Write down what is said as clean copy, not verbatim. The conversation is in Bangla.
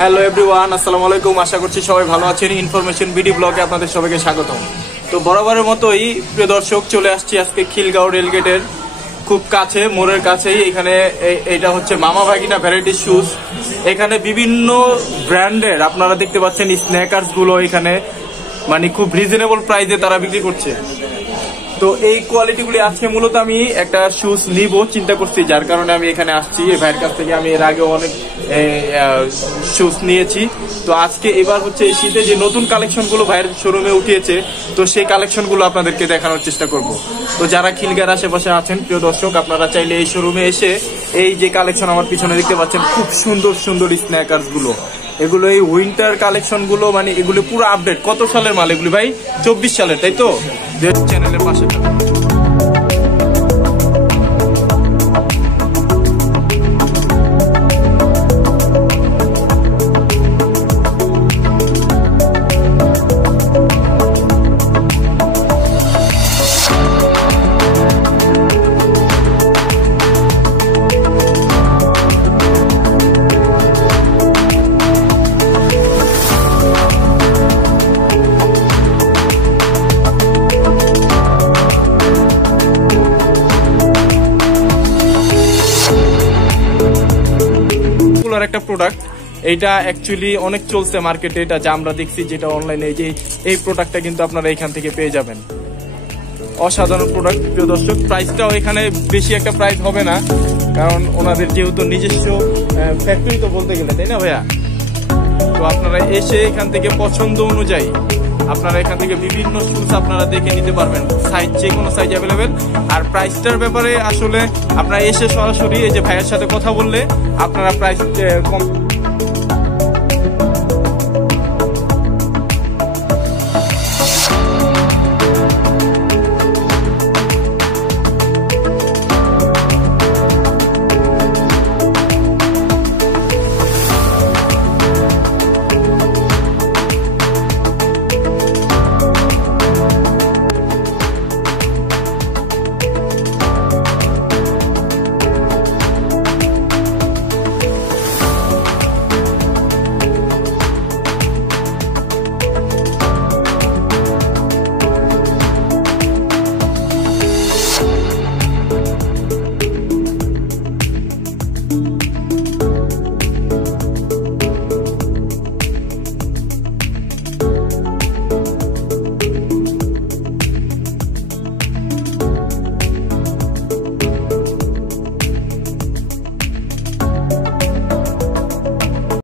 হ্যালো এভরিওয়ান, আসসালামু আলাইকুম। আশা করছি সবাই ভালো আছেন। ইনফরমেশন বিডি ব্লগে আপনাদের সবাইকে স্বাগতম। তো বরাবরের মতোই প্রিয় দর্শক, চলে আসছি আজকে খিলগাঁও রেলগেটের খুব কাছে, মোড়ের কাছেই। এখানে এটা হচ্ছে মামা ভাগিনা ভ্যারাইটি শুজ। এখানে বিভিন্ন ব্র্যান্ডের আপনারা দেখতে পাচ্ছেন স্ন্যাকার্স গুলো এখানে মানে খুব রিজনেবল প্রাইসে তারা বিক্রি করছে। তো এই কোয়ালিটিগুলি আজকে মূলত আমি একটা শুজ নিব চিন্তা করছি, যার কারণে আমি এখানে আসছি। এই ভাইয়ের কাছ থেকে আমি এর আগে অনেক শুজ নিয়েছি। তো আজকে এবার হচ্ছে এই শীতে যে নতুন কালেকশন গুলো ভাইয়ের শোরুমে উঠিয়েছে, তো সেই কালেকশন গুলো আপনাদেরকে দেখানোর চেষ্টা করব। তো যারা খিলগাঁওর আশেপাশে আছেন প্রিয় দর্শক, আপনারা চাইলে এই শোরুমে এসে এই যে কালেকশন আমার পিছনে দেখতে পাচ্ছেন, খুব সুন্দর সুন্দর স্ন্যাকার্স গুলো, এগুলো এই উইন্টার কালেকশন গুলো, মানে এগুলো পুরো আপডেট। কত সালের মাল এগুলি ভাই? 24 সালের, তাই তো? চ্যানেলের পাশে একটা প্রোডাক্ট। এইটা অ্যাকচুয়ালি অনেক চলছে মার্কেটে, এটা যা আমরা দেখছি, যেটা অনলাইনে, যে এই প্রোডাক্টটা কিন্তু আপনারা এখান থেকে পেয়ে যাবেন। অসাধারণ প্রোডাক্ট প্রিয় দর্শক। প্রাইসটাও এখানে বেশি একটা প্রাইস হবে না, কারণ ওনাদের যেহেতু নিজস্ব ফ্যাক্টরি তো বলতে গেলে, তাই না ভাইয়া? তো আপনারা এসে এখান থেকে পছন্দ অনুযায়ী আপনারা এখান থেকে বিভিন্ন শুজ আপনারা দেখে নিতে পারবেন। সাইজ, যে কোনো সাইজ অ্যাভেলেবেল। আর প্রাইসটার ব্যাপারে আসলে আপনারা এসে সরাসরি এই যে ভাইয়ের সাথে কথা বললে আপনারা প্রাইস কম